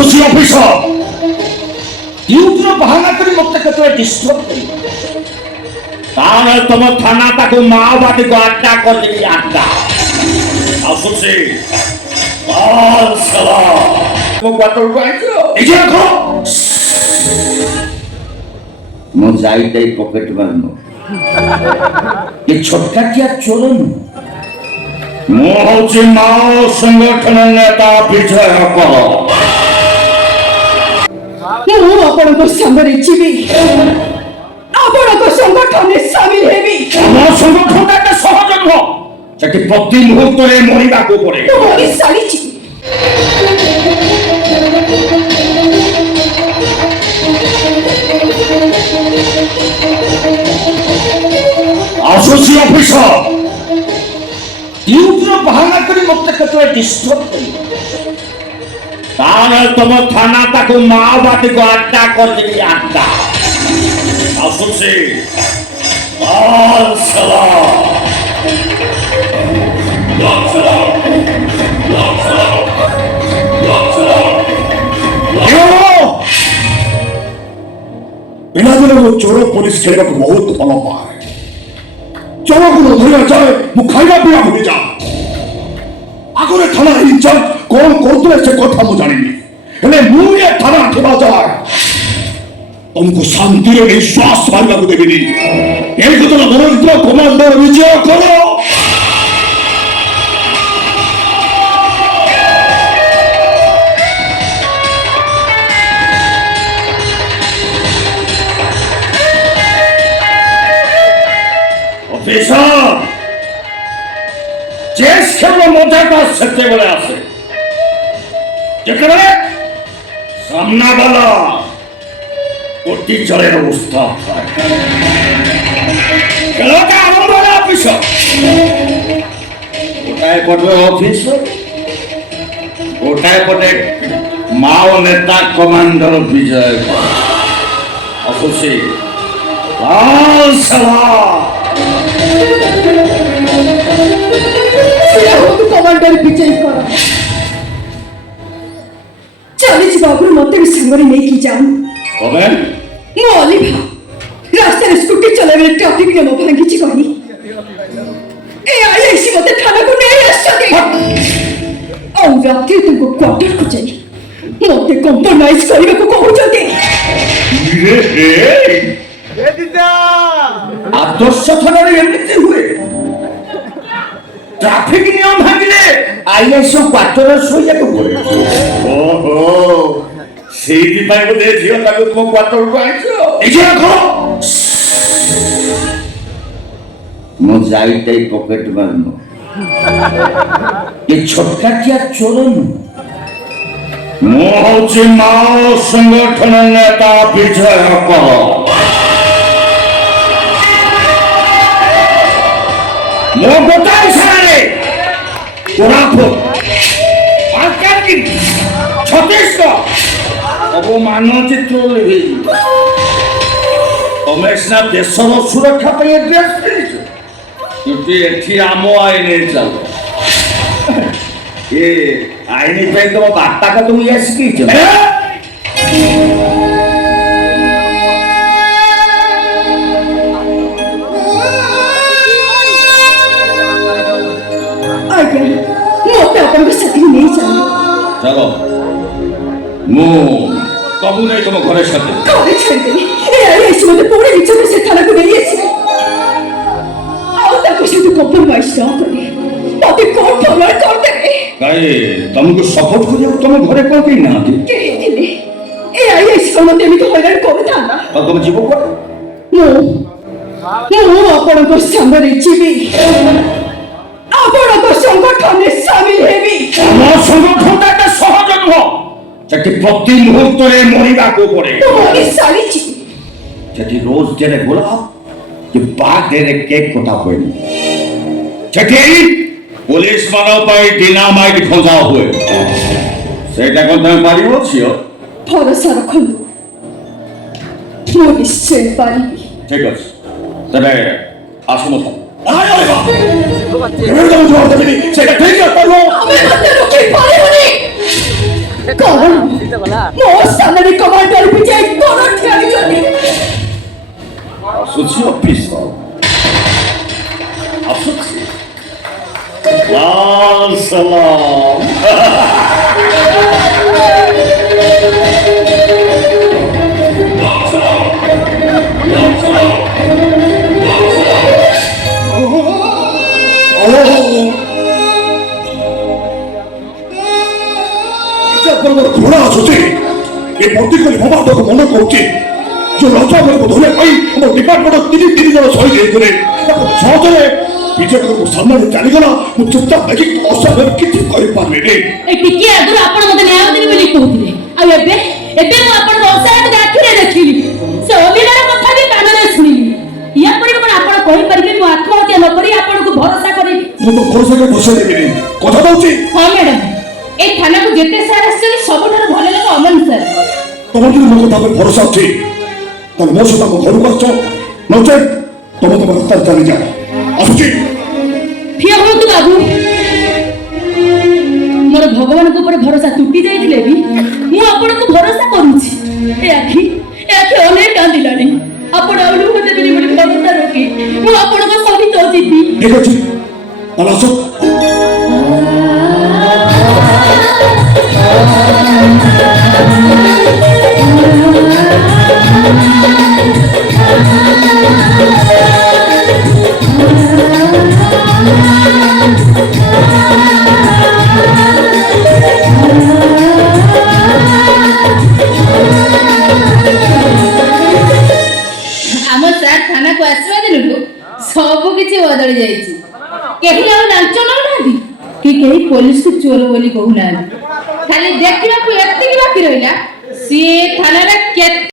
ଆସୁଛି ଅଫିସର ଡ୍ୟୁଟିର ବାହାନା କରି ମୋତେ କେତେବେଳେ ଡିଷ୍ଟର୍ବ କରିବ କାରଣ ତମ ଥାନା ତାକୁ ମାଓବାଦୀକୁ ଆଡ୍ଡା କରିଦେବି ଆଡ୍ଡା ଆସୁଛି ମୋ କ୍ୱାର୍ଟରକୁ ଆଇଛ ଏଠି ରଖ ମୁଁ ଯାଇ ପକେଟ ମାରନୁ ଏ ଛୋଟକାଟିଆ ଚୋର ନୁହଁ ମୁଁ ହଉଛି ମାଓ ସଂଗଠନ ନେତା ବିଜୟ କର ମୁଁ ଆପଣଙ୍କ ସାଙ୍ଗରେ ଯିବି ଆପଣଙ୍କ ସଂଗଠନରେ ସାମିଲ ହେବି ମୋ ସଂଗଠନଟା ଏତେ ସହଜ ନୁହଁ ସେଠି ପ୍ରତି ମୁହୂର୍ତ୍ତରେ ମରିବାକୁ ପଡେ ମୁଁ ମରି ସାରିଛି ଆସୁଛି ଅଫିସର ଡ୍ୟୁଟିର ବାହାନା କରି ମୋତେ କେତେବେଳେ ଡିଷ୍ଟର୍ବ କରିବ କାରଣ ତମ ଥାନା ତାକୁ ମାଓବାଦୀକୁ ଆଡ୍ଡା କରିଦେବି ଆଡ୍ଡା ଆସୁଛି ପିଲାଦିନରୁ ଚୋର ପୋଲିସ ଖେଳିବାକୁ ବହୁତ ଭଲ ପାଏ ଚୋରକୁ ଧରିବା ଯାଏ ମୁଁ ଖାଇବା ପିଇବା ଭୁଲିଯାଏ ଆଗରେ ଥାନା ଇନଚାର୍ଜ କଣ କରୁଥିଲେ ସେ କଥା ମୁଁ ଜାଣିନି ହେଲେ ମୁଁ ଏ ଥାନା ଥିବା ଯାଏ ତମକୁ ଶାନ୍ତିରେ ନିଶ୍ୱାସ ମାରିବାକୁ ଦେବିନି এই ଘଟଣା ମନୋନୀତ କମାଣ୍ଡର ବିଜୟ କର অফিসর চেস খেলব মজাটা সেତେବେଳେ আসে যেତେବେଳେ সামনাবালা কোটি জলের অবস্থা হয় খেলাটা আরম্ভ হয় অফিসর গোটায় পটে অফিসর গোটায় পটে মাও নেতা কমান্ডার বিজয় অফিসে লাল সালাম କମାଣ୍ଡର ବିଜୟ କର ଚାଲିଯିବା ଆଗରୁ ମୋତେ ବି ସାଙ୍ଗରେ ନେଇକି ଯାଉ କବେ ମୁଁ ଅଲିଭା ରାସ୍ତାରେ ସ୍କୁଟି ଚଲାଇବେଳେ ଟ୍ରାଫିକ ନିୟମ ଭାଙ୍ଗିଛି କହି ଏ ଆଇଆଇସି ମୋତେ ଥାନାକୁ ନେଇ ଆସିଛନ୍ତି ଆଉ ରାତିରେ ତାଙ୍କ କ୍ୱାର୍ଟରକୁ ଯାଇ ମୋତେ କମ୍ପ୍ରମାଇଜ କରିବାକୁ କହୁଛନ୍ତି ଆଦର୍ଶ ଥାନାରେ ଏମିତି ହୁଏ ट्रैफिक नियम भांगिले आईएस क्वार्टर सोइयाको पड़े ओहो सेही पाई बोले झियो ताको तुम क्वार्टर को आइछो एजे रखो मो जाई पॉकेट मारनो ये छोटकाटिया चोर नुह मो होछि माओ संगठन नेता विजय कह मो गोटाई सारे कोरापुट मालकानगिरी छत्तीसगढ़ सब मानचित्र लिखी तमें सीना देशर सुरक्षा पे ड्रेस पिंधु क्योंकि एठी आम आईन चल ये आईन पे तुम बापा का तुम ये शिखी चलो मु कबू नहीं तुम घरे साथे घरे छाड़ दे ए आईआईसी मते पूरे विचार से थाना को नहीं आसी आओ ताको से तो कॉम्प्रोमाइज न करे मते कोर्ट फॉरवर्ड कर दे काई तुमको सपोर्ट करियो तुम घरे को के ना दे के दिले ए आईआईसी को मते तो हैरान करे था ना तो तुम जीवो को ମୁଁ ଆପଣଙ୍କ ସାଙ୍ଗରେ ଯିବି ଆପଣଙ୍କ ସଂଗଠନରେ ସାମିଲ ହେବି ମୋ ସଂଗଠନଟା ଏତେ ସହଜ ନୁହଁ ସେଠି ପ୍ରତି ମୁହୂର୍ତ୍ତରେ ମରିବାକୁ ପଡେ ମୁଁ ମରି ସାରିଛି ସେଠି ରୋଜ ଡେରେ ଗୋଲାପ କି ବାର୍ଥଡେରେ କେକ୍ କଟା ହୁଏନି ସେଠି ପୋଲିସ ମାନଙ୍କ ପାଇଁ ଡିନାମାଇଟ ଖଞ୍ଜା ହୁଏ ସେଇଟା କଣ ତମେ ପାରିବ ଝିଅ ଭରସା ରଖନ୍ତୁ ମୁଁ ନିଶ୍ଚୟ ପାରିବି ଠିକ ଅଛି ତେବେ ଆସ ମତ ସେଟା ଠିକ ଆମେ ମତେ ରୋକି ପାରିବୁନି କାରଣ ମୋ ସାମ୍ନାରେ କମାଣ୍ଡର ବିଜୟ କଣ ଠିଆଇଛନ୍ତି ଆସୁଛି ଅଫିସର ଆସୁଛି ଲାଲ ସଲାମ ଆପଣଙ୍କର ଘୋଡ଼ା ଆସୁଛି ଏ ପର୍ଟିକୁଲାର ଭବାଟକୁ ମନେ କରୁଛି ଯୋଉ ରଜାମାନଙ୍କୁ ଧରିବା ପାଇଁ ଆମ ଡିପାର୍ଟମେଣ୍ଟ ତିନି ଜଣ ଶହୀଦ ହେଇଥିଲେ ତାକୁ ସହଜରେ ବିଜୟକୁ ସାମ୍ନାରେ ଚାଲିଗଲା ମୁଁ ଚୁପଚାପ ଦେଖି ଅସାଧ୍ୟ କିଛି କରିପାରିବିନି ଟିକେ ଆଗରୁ ଆପଣ ମତେ ନ୍ୟାୟ ଦେବେ ବୋଲି କହୁଥିଲେ ଆଉ ଏବେ ଏବେ ମୁଁ ଆପଣଙ୍କ ଅସାୟକୁ ଆଖିରେ ଦେଖିଲି ସେ ଅଭିନୟ କଥା ବି କାନରେ ଶୁଣିଲି ୟା ପରେ କଣ ଆପଣ କହିପାରିବେ ମୁଁ ଆତ୍ମହତ୍ୟା ନ କରି ଆପଣଙ୍କୁ ଭରସା କରିବି ମୁଁ ତ ଭରସାରେ ବସାଇ ଦେବିନି କଥା ଦଉଛି ହଁ ମ୍ୟାଡାମ এই থানাକୁ যেতে ସାର୍ ଆସିଛନ୍ତି ସବୁଠାରୁ ଭଲ ଲୋକ ଅମନ ସାର୍ ତମର ଯଦି ମୋ କଥା ଉପରେ ଭରସା ଅଛି ତାହେଲେ ମୋ ସହିତ ଆମ ଘରକୁ ଆସ ନଚେତ ତମେ ତମ ରାସ୍ତାରେ ଚାଲିଯାଅ ଆସୁଛି ଠିଆ ହୁଅନ୍ତୁ ବାବୁ ମୋର ଭଗବାନଙ୍କ ଉପରେ ଭରସା ତୁଟି ଯାଇଥିଲେ ବି ମୁଁ ଆପଣଙ୍କୁ ଭରସା କରୁଛି ଏ ଆଖି ଅନେକ କାନ୍ଦିଲାଣି ଆପଣ ଆଉ ଲୁହ ଦେବେନି ବୋଲି ଭରସା ରଖି ମୁଁ ଆପଣଙ୍କ ସହିତ ଯିବି ଠିକ ଅଛି ତାହେଲେ ଆସ ଆମ ସାର୍ ଥାନାକୁ ଆସିବା ଦିନଠୁ ସବୁ କିଛି ବଦଳି ଯାଇଛି କେହି ଆଉ ଲାଞ୍ଚ ନେଉନାହାନ୍ତି କି କେହି ପୋଲିସକୁ ଚୋର ବୋଲି କହୁନାହାନ୍ତି ଖାଲି ଦେଖିବାକୁ ଏତିକି ବାକି ରହିଲା ସିଏ ଥାନାରେ କେତେ